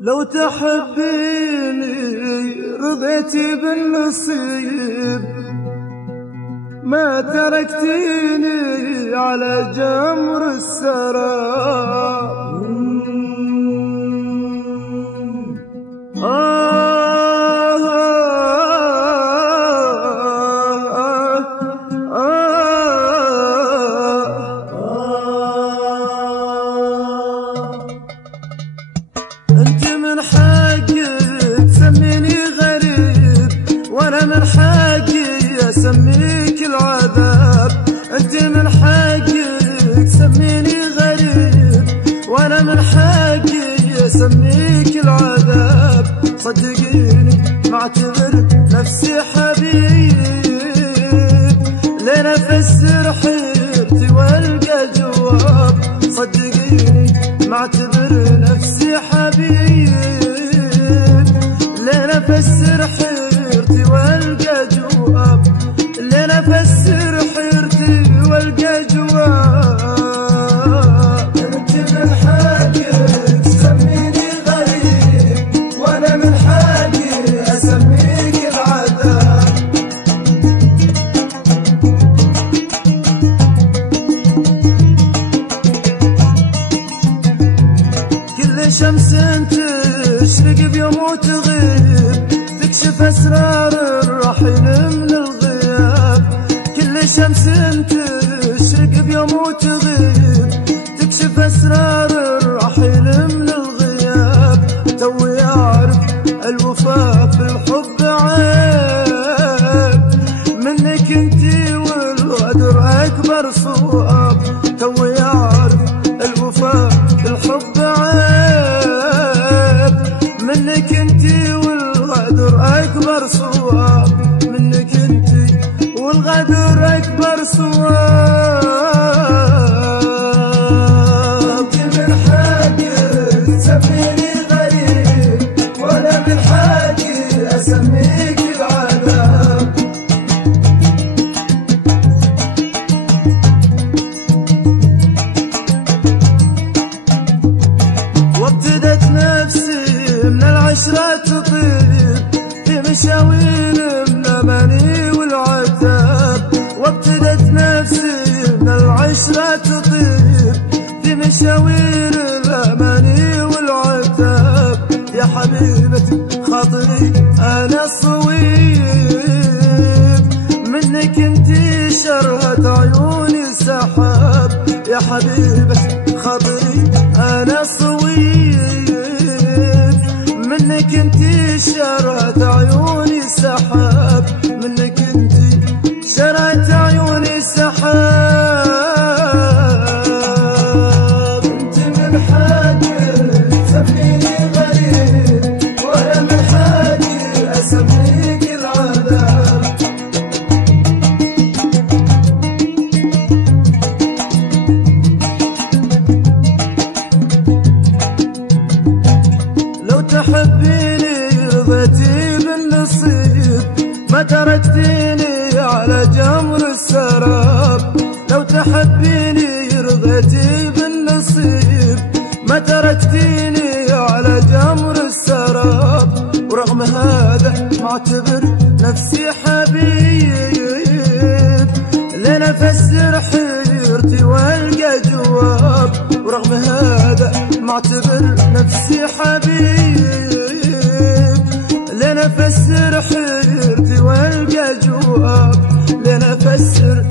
لو تحبيني رضيتي بالنصيب، ما تركتيني على جمر السراب. انت من حقك تسميني غريب، وانا من حقي اسميك العذاب. انت من حقك تسميني غريب، وانا من حقي اسميك العذاب. صدقيني ما اعتبر نفسي حبيب، لين افسر حيرتي والقى جواب. صدقيني ما اعتبر نفسي حبيب، لين افسر حيرتي والقى جواب. لين افسر حيرتي والقى جواب. انت من حقك تسميني غريب، وانا من حقي اسميك العذاب. كل شمس تشرق بيوم وتغيب، تكشف اسرار الرحيل من الغياب. كل شمس تشرق بيوم وتغيب، تكشف اسرار الرحيل من الغياب. توي اعرف الوفاء في الحب عيب، منك انتي والغدر اكبر صواب. توي اعرف الوفاء في الحب عيب، منك انتي والغدر اكبر صواب. منك انتي والغدر اكبر صواب. انت من حقك تسميني غريب، وانا من حقي اسميك العذاب. وابتدت نفسي من العشرة تطيب، في مشاوير من الأماني والعتاب. وابتدت نفسي من العشرة تطيب، في مشاوير الأماني والعتاب. يا حبيبتي خاطري أنا الصويب، منك انتي شرهت عيوني سحاب. يا حبيبتي خاطري أنا الصويب، منك انتي شرهت عيوني سحاب. منك انتي شرهت عيوني سحاب. انت من حقك تسميني غريب، وانا من حقي اسميك العذاب. لو تحبيني رضيتي بالنصيب، ما تركتيني على جمر السراب. لو تحبيني رضيتي بالنصيب، ما تركتيني على جمر السراب. ورغم هذا ما اعتبر نفسي حبيب، لين افسر حيرتي والقى جواب. ورغم هذا ما اعتبر نفسي حبيب، لين افسر حيرتي والقى جواب. لين افسر